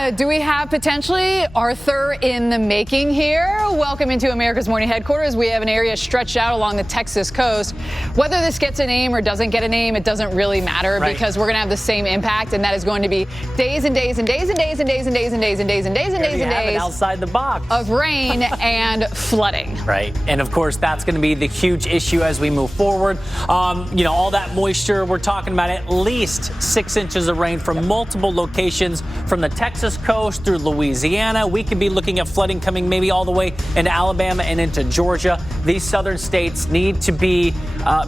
Yeah, do we have potentially Arthur in the making here? Welcome into America's Morning Headquarters. We have an area stretched out along the Texas coast. Whether this gets a name or doesn't get a name, it doesn't really matter because we're going to have the same impact, and that is going to be days and days and days and days and days and days and days and days and days and days and days outside the box of rain and flooding. Right. And of course, that's going to be the huge issue as we move forward. All that moisture, we're talking about at least 6 inches of rain from multiple locations from the Texas coast through Louisiana. We could be looking at flooding coming maybe all the way into Alabama and into Georgia. These southern states need to be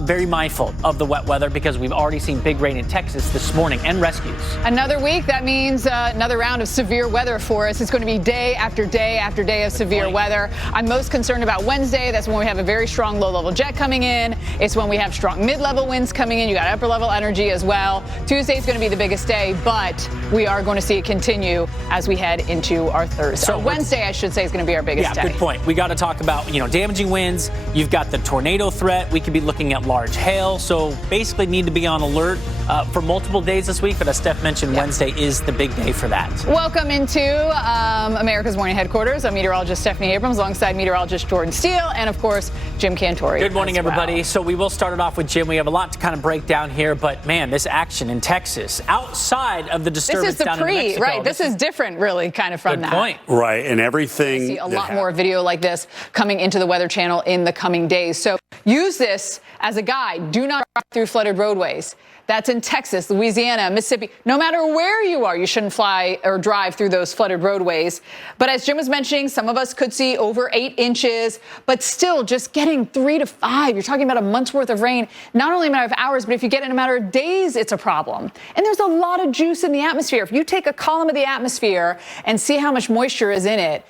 very mindful of the wet weather because we've already seen big rain in Texas this morning and rescues. Another week, that means another round of severe weather for us. It's going to be day after day after day of severe weather. I'm most concerned about Wednesday. That's when we have a very strong low-level jet coming in. It's when we have strong mid-level winds coming in. You got upper-level energy as well. Tuesday is going to be the biggest day, but we are going to see it continue as we head into our Thursday. So Wednesday, I should say, is going to be our biggest day. Yeah, good point. We got to talk about, damaging winds. You've got the tornado threat. We could be looking at large hail. So basically need to be on alert for multiple days this week. But as Steph mentioned, Wednesday is the big day for that. Welcome into America's Morning Headquarters. I'm meteorologist Stephanie Abrams alongside meteorologist Jordan Steele and, of course, Jim Cantori. Good morning, everybody. So we will start it off with Jim. We have a lot to kind of break down here. But, man, this action in Texas outside of the disturbance down in Mexico. Right. This is different, really, kind of from that. Good point. Right. And everything. I see a lot more video like this coming into the Weather Channel in the coming days. So use this as a guide. Do not drive through flooded roadways. That's in Texas, Louisiana, Mississippi. No matter where you are, you shouldn't fly or drive through those flooded roadways. But as Jim was mentioning, some of us could see over 8 inches, but still just getting 3 to 5. You're talking about a month's worth of rain, not only a matter of hours, but if you get it in a matter of days, it's a problem. And there's a lot of juice in the atmosphere. If you take a column of the atmosphere and see how much moisture is in it,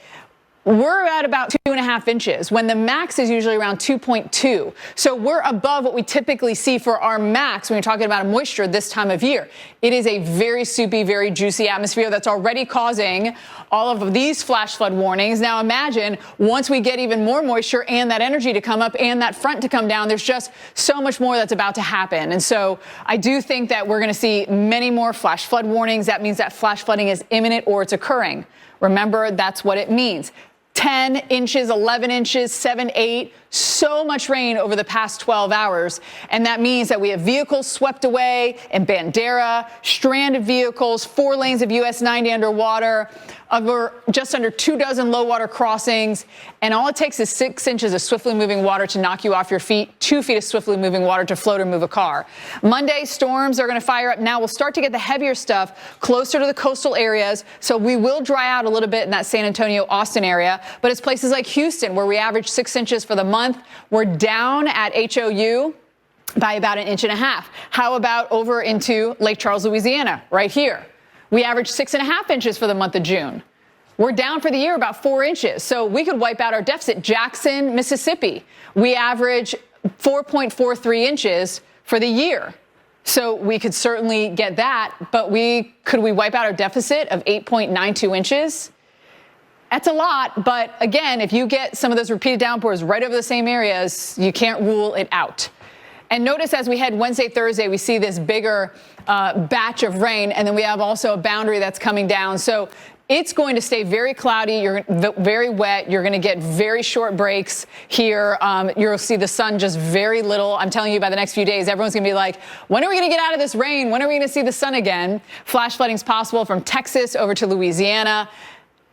we're at about 2.5 inches when the max is usually around 2.2. So we're above what we typically see for our max when you're talking about moisture this time of year. It is a very soupy, very juicy atmosphere that's already causing all of these flash flood warnings. Now imagine once we get even more moisture and that energy to come up and that front to come down, there's just so much more that's about to happen. And so I do think that we're going to see many more flash flood warnings. That means that flash flooding is imminent or it's occurring. Remember, that's what it means. 10 inches, 11 inches, 7, 8, so much rain over the past 12 hours. And that means that we have vehicles swept away in Bandera, stranded vehicles, 4 lanes of US 90 underwater, over just under 2 dozen low water crossings. And all it takes is 6 inches of swiftly moving water to knock you off your feet, 2 feet of swiftly moving water to float or move a car. Monday, storms are going to fire up now. We'll start to get the heavier stuff closer to the coastal areas. So we will dry out a little bit in that San Antonio, Austin area. But it's places like Houston where we average 6 inches for the month. We're down at HOU by about 1.5 inches. How about over into Lake Charles, Louisiana, right here? We averaged 6.5 inches for the month of June. We're down for the year about 4 inches. So we could wipe out our deficit. Jackson, Mississippi, we average 4.43 inches for the year. So we could certainly get that, but could we wipe out our deficit of 8.92 inches? That's a lot, but again, if you get some of those repeated downpours right over the same areas, you can't rule it out. And notice as we head Wednesday, Thursday, we see this bigger batch of rain, and then we have also a boundary that's coming down. So it's going to stay very cloudy, very wet. You're going to get very short breaks here. You'll see the sun just very little. I'm telling you, by the next few days, everyone's going to be like, when are we going to get out of this rain? When are we going to see the sun again? Flash flooding is possible from Texas over to Louisiana.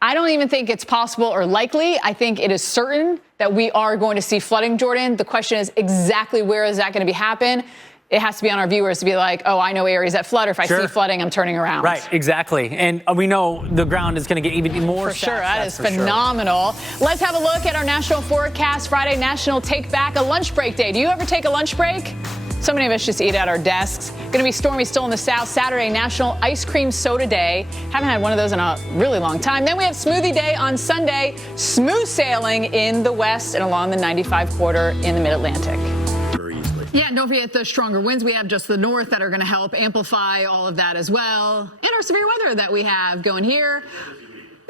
I don't even think it's possible or likely. I think it is certain that we are going to see flooding, Jordan. The question is exactly where is that going to happen? It has to be on our viewers to be like, oh, I know areas that flood, or if I see flooding, I'm turning around. Right, exactly. And we know the ground is going to get even more. For sure, that is phenomenal. Let's have a look at our national forecast. Friday, National Take Back a Lunch Break Day. Do you ever take a lunch break? So many of us just eat at our desks. Going to be stormy still in the south. Saturday, National Ice Cream Soda Day. Haven't had one of those in a really long time. Then we have Smoothie Day on Sunday. Smooth sailing in the west and along the 95 corridor in the mid-Atlantic. Yeah, and don't forget the stronger winds we have just the north that are going to help amplify all of that as well. And our severe weather that we have going here.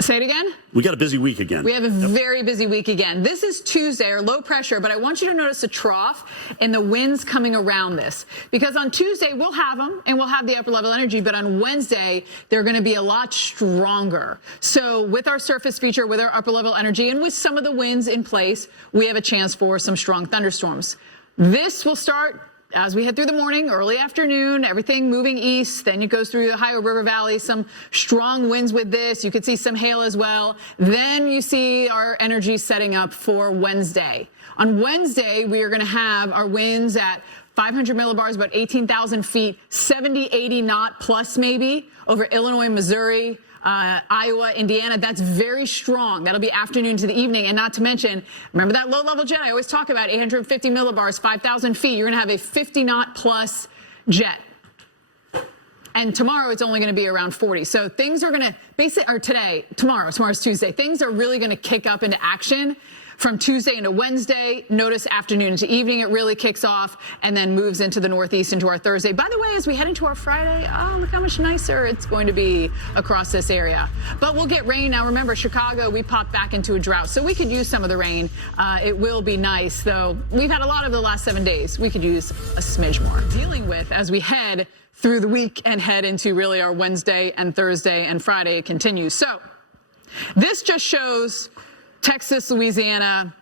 Say it again? We got a busy week again. We have a very busy week again. This is Tuesday, or low pressure, but I want you to notice a trough and the winds coming around this. Because on Tuesday, we'll have them, and we'll have the upper level energy, but on Wednesday, they're going to be a lot stronger. So with our surface feature, with our upper level energy, and with some of the winds in place, we have a chance for some strong thunderstorms. This will start as we head through the morning, early afternoon, everything moving east. Then it goes through the Ohio River Valley, some strong winds with this. You could see some hail as well. Then you see our energy setting up for Wednesday. On Wednesday, we are going to have our winds at 500 millibars, about 18,000 feet, 70, 80 knot plus maybe over Illinois, Missouri, Iowa, Indiana. That's very strong. That'll be afternoon to the evening. And not to mention, remember that low-level jet I always talk about, 850 millibars, 5,000 feet. You're going to have a 50 knot plus jet. And tomorrow it's only going to be around 40. So things are going to basically, or tomorrow's Tuesday. Things are really going to kick up into action from Tuesday into Wednesday. Notice afternoon into evening, it really kicks off and then moves into the northeast into our Thursday. By the way, as we head into our Friday, oh, look how much nicer it's going to be across this area. But we'll get rain. Now, remember, Chicago, we popped back into a drought, so we could use some of the rain. It will be nice, though. We've had a lot of the last 7 days. We could use a smidge more. Dealing with as we head through the week and head into really our Wednesday and Thursday and Friday, it continues. So this just shows Texas, Louisiana,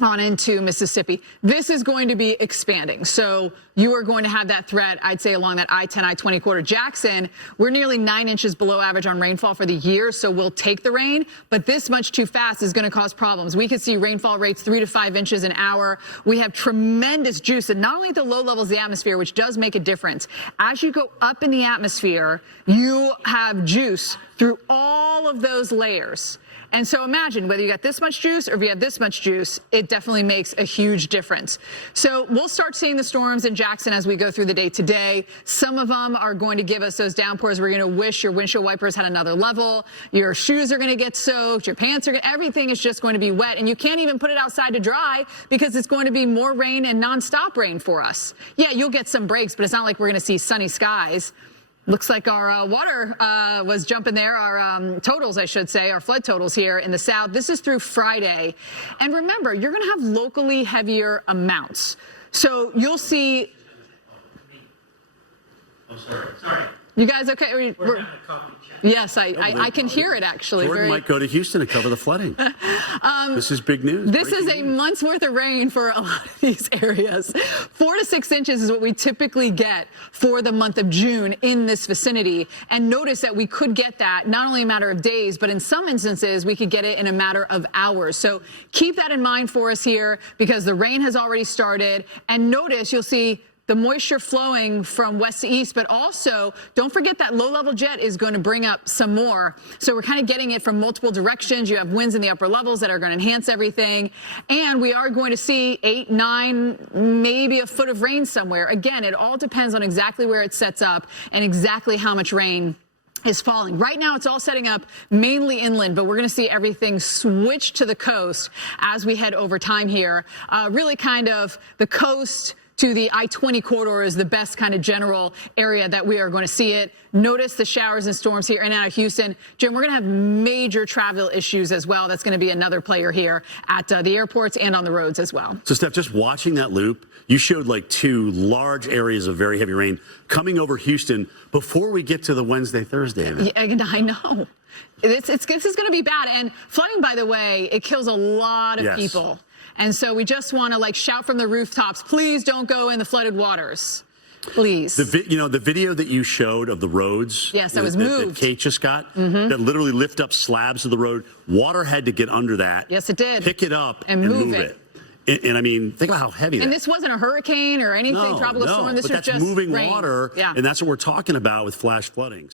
on into Mississippi. This is going to be expanding. So you are going to have that threat, I'd say, along that I-10, I-20 corridor. Jackson, we're nearly 9 inches below average on rainfall for the year, so we'll take the rain. But this much too fast is going to cause problems. We could see rainfall rates 3 to 5 inches an hour. We have tremendous juice, and not only at the low levels of the atmosphere, which does make a difference. As you go up in the atmosphere, you have juice through all of those layers. And so imagine whether you got this much juice or if you have this much juice, it definitely makes a huge difference. So we'll start seeing the storms in Jackson as we go through the day today. Some of them are going to give us those downpours. We're going to wish your windshield wipers had another level. Your shoes are going to get soaked. Your pants are everything is just going to be wet. And you can't even put it outside to dry because it's going to be more rain and nonstop rain for us. Yeah, you'll get some breaks, but it's not like we're going to see sunny skies. Looks like our water was jumping there, our totals, I should say, our flood totals here in the south. This is through Friday. And remember, you're going to have locally heavier amounts. So you'll see. Oh, sorry. You guys okay? We're having a coffee chat. Yes, I can hear it, actually. Jordan might go to Houston to cover the flooding. This is big news. This is a month's worth of rain for a lot of these areas. 4 to 6 inches is what we typically get for the month of June in this vicinity. And notice that we could get that not only a matter of days, but in some instances, we could get it in a matter of hours. So keep that in mind for us here because the rain has already started. And notice you'll see the moisture flowing from west to east, but also don't forget that low-level jet is going to bring up some more. So we're kind of getting it from multiple directions. You have winds in the upper levels that are going to enhance everything. And we are going to see 8, 9, maybe a foot of rain somewhere. Again, it all depends on exactly where it sets up and exactly how much rain is falling. Right now, it's all setting up mainly inland, but we're going to see everything switch to the coast as we head over time here. Really kind of the coast to the I-20 corridor is the best kind of general area that we are going to see it. Notice the showers and storms here in and out of Houston. Jim, we're going to have major travel issues as well. That's going to be another player here at the airports and on the roads as well. So, Steph, just watching that loop, you showed like 2 large areas of very heavy rain coming over Houston before we get to the Wednesday, Thursday. Yeah, I know. This is going to be bad. And flooding, by the way, it kills a lot of people. And so we just want to shout from the rooftops, please don't go in the flooded waters. Please. The video that you showed of the roads. Yes, that was moved. That Kate just got, that literally lift up slabs of the road. Water had to get under that. Yes, it did. Pick it up and move it. And I mean, think about how heavy that is. And this wasn't a hurricane or anything, tropical storm. This was just moving rain. water, and that's what we're talking about with flash flooding.